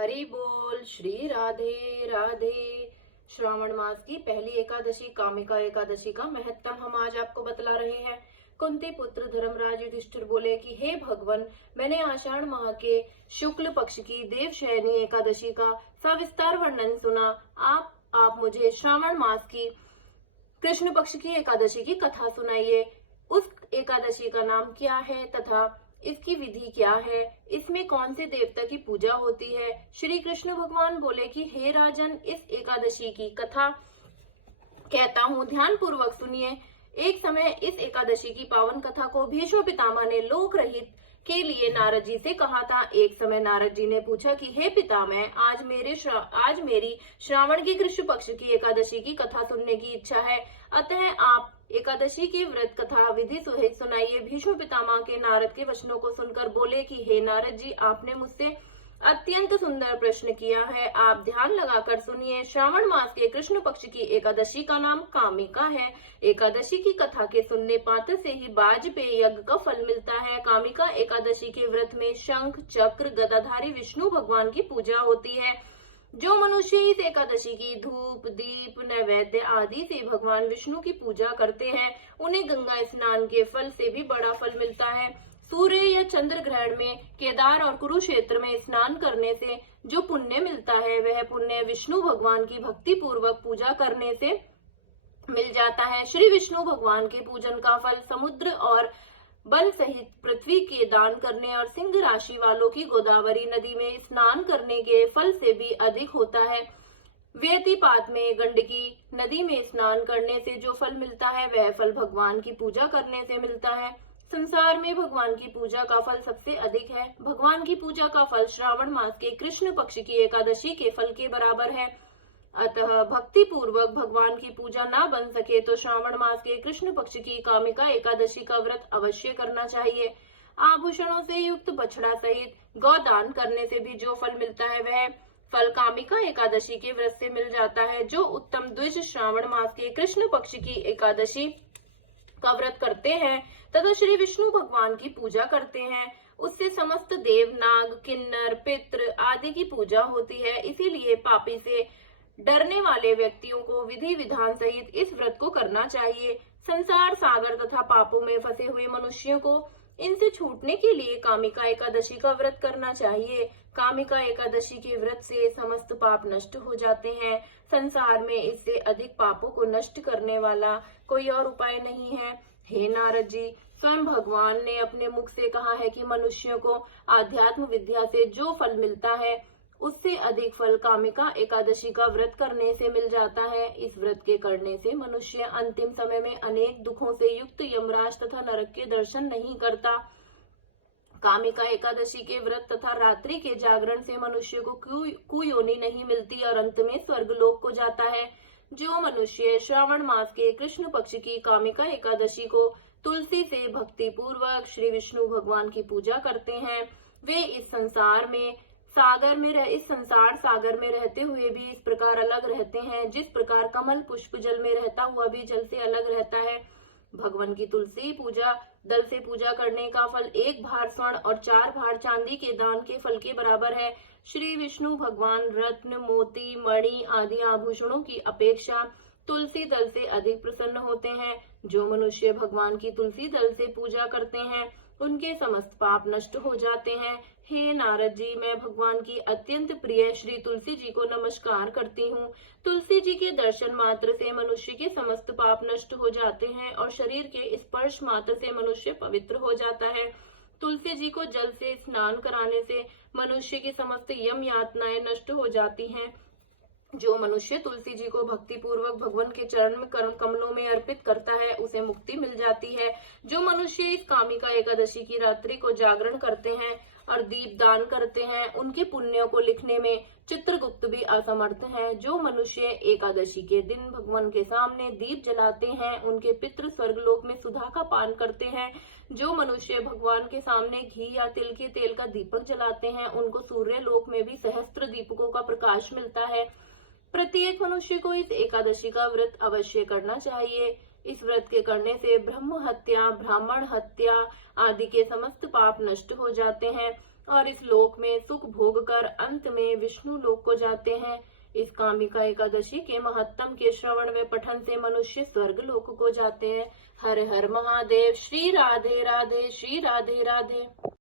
हरि बोल। श्री राधे राधे। श्रावण मास की पहली एकादशी कामिका एकादशी का महत्व हम आज आपको बतला रहे हैं। कुंती पुत्र धर्मराज युधिष्ठिर बोले कि हे भगवान, मैंने आषाढ़ माह के शुक्ल पक्ष की देवशयनी एकादशी का सविस्तार वर्णन सुना। आप मुझे श्रावण मास की कृष्ण पक्ष की एकादशी की कथा सुनाइए। उस एकादशी का नाम क्या है तथा इसकी विधि क्या है, इसमें कौन से देवता की पूजा होती है। श्री कृष्ण भगवान बोले कि हे राजन, इस एकादशी की कथा कहता हूँ, ध्यान पूर्वक सुनिए। एक समय इस एकादशी की पावन कथा को भीष्म पितामह ने लोक रहित के लिए नारद जी से कहा था। एक समय नारद जी ने पूछा कि हे पितामह, आज मेरी श्रावण की कृष्ण पक्ष की एकादशी की कथा सुनने की इच्छा है, अतः आप एकादशी की व्रत कथा विधि सहित सुनाइए। भीष्म पितामह के नारद के वचनों को सुनकर बोले कि हे नारद जी, आपने मुझसे अत्यंत सुंदर प्रश्न किया है, आप ध्यान लगाकर सुनिए। श्रावण मास के कृष्ण पक्ष की एकादशी का नाम कामिका है। एकादशी की कथा के सुनने पात्र से ही वाजपेय यज्ञ का फल मिलता है। कामिका एकादशी के व्रत में शंख चक्र गदाधारी विष्णु भगवान की पूजा होती है। जो मनुष्य इस एकादशी की धूप दीप नैवेद्य आदि से भगवान विष्णु की पूजा करते हैं, उन्हें गंगा स्नान के फल से भी बड़ा फल मिलता है। सूर्य या चंद्र ग्रहण में केदार और कुरुक्षेत्र में स्नान करने से जो पुण्य मिलता है, वह पुण्य विष्णु भगवान की भक्ति पूर्वक पूजा करने से मिल जाता है। श्री विष्णु भगवान के पूजन का फल समुद्र और बल सहित पृथ्वी के दान करने और सिंह राशि वालों की गोदावरी नदी में स्नान करने के फल से भी अधिक होता है। व्यतिपात में गंडकी नदी में स्नान करने से जो फल मिलता है, वह फल भगवान की पूजा करने से मिलता है। संसार में भगवान की पूजा का फल सबसे अधिक है। भगवान की पूजा का फल श्रावण मास के कृष्ण पक्ष की एकादशी के फल के बराबर है। अतः भक्ति पूर्वक भगवान की पूजा ना बन सके तो श्रावण मास के कृष्ण पक्ष की कामिका एकादशी का व्रत अवश्य करना चाहिए। आभूषणों से युक्त बछड़ा सहित गौदान करने से भी जो फल मिलता है, वह फल कामिका एकादशी के व्रत से मिल जाता है। जो उत्तम द्विज श्रावण मास के कृष्ण पक्ष की एकादशी का व्रत करते हैं तथा श्री विष्णु भगवान की पूजा करते हैं, उससे समस्त देव नाग किन्नर पितृ आदि की पूजा होती है। इसीलिए पापी से डरने वाले व्यक्तियों को विधि विधान सहित इस व्रत को करना चाहिए। संसार सागर तथा पापों में फंसे हुए मनुष्यों को इनसे छूटने के लिए कामिका एकादशी का व्रत करना चाहिए। कामिका एकादशी के व्रत से समस्त पाप नष्ट हो जाते हैं। संसार में इससे अधिक पापों को नष्ट करने वाला कोई और उपाय नहीं है। हे नारद जी, स्वयं भगवान ने अपने मुख से कहा है कि मनुष्यों को आध्यात्म विद्या से जो फल मिलता है, उससे अधिक फल कामिका एकादशी का व्रत करने से मिल जाता है। इस व्रत के करने से मनुष्य अंतिम समय में अनेक दुखों से युक्त यमराज तथा नरक के दर्शन नहीं करता। कामिका एकादशी के व्रत तथा रात्रि के जागरण से मनुष्य को कुयोनि नहीं मिलती और अंत में स्वर्गलोक को जाता है। जो मनुष्य श्रावण मास के कृष्ण पक्ष की कामिका एकादशी को तुलसी से भक्ति पूर्वक श्री विष्णु भगवान की पूजा करते हैं, वे इस संसार सागर में रहते हुए भी इस प्रकार अलग रहते हैं, जिस प्रकार कमल पुष्प जल में रहता हुआ भी जल से अलग रहता है। भगवान की तुलसी पूजा दल से पूजा करने का फल 1 भार स्वर्ण और 4 भार चांदी के दान के फल के बराबर है। श्री विष्णु भगवान रत्न मोती मणि आदि आभूषणों की अपेक्षा तुलसी दल से अधिक प्रसन्न होते हैं। जो मनुष्य भगवान की तुलसी दल से पूजा करते हैं, उनके समस्त पाप नष्ट हो जाते हैं। हे नारद जी, मैं भगवान की अत्यंत प्रिय श्री तुलसी जी को नमस्कार करती हूँ। तुलसी जी के दर्शन मात्र से मनुष्य के समस्त पाप नष्ट हो जाते हैं और शरीर के स्पर्श मात्र से मनुष्य पवित्र हो जाता है। तुलसी जी को जल से स्नान कराने से मनुष्य की समस्त यम यातनाएं नष्ट हो जाती हैं। जो मनुष्य तुलसी जी को भक्ति पूर्वक भगवान के चरण में कर्म कमलों में अर्पित करता है, उसे मुक्ति मिल जाती है। जो मनुष्य इस कामिका एकादशी की रात्रि को जागरण करते हैं और दीप दान करते हैं, उनके पुण्यों को लिखने में चित्रगुप्त भी असमर्थ है। जो मनुष्य एकादशी के दिन भगवान के सामने दीप जलाते हैं, उनके पितृ स्वर्गलोक में सुधा का पान करते हैं। जो मनुष्य भगवान के सामने घी या तिल के तेल का दीपक जलाते हैं, उनको सूर्य लोक में भी सहस्त्र दीपकों का प्रकाश मिलता है। प्रत्येक मनुष्य को इस एकादशी का व्रत अवश्य करना चाहिए। इस व्रत के करने से ब्रह्म हत्या ब्राह्मण हत्या आदि के समस्त पाप नष्ट हो जाते हैं और इस लोक में सुख भोग कर अंत में विष्णु लोक को जाते हैं। इस कामिका एकादशी के महत्तम के श्रवण व पठन से मनुष्य स्वर्ग लोक को जाते हैं। हर हर महादेव। श्री राधे राधे, श्री राधे राधे।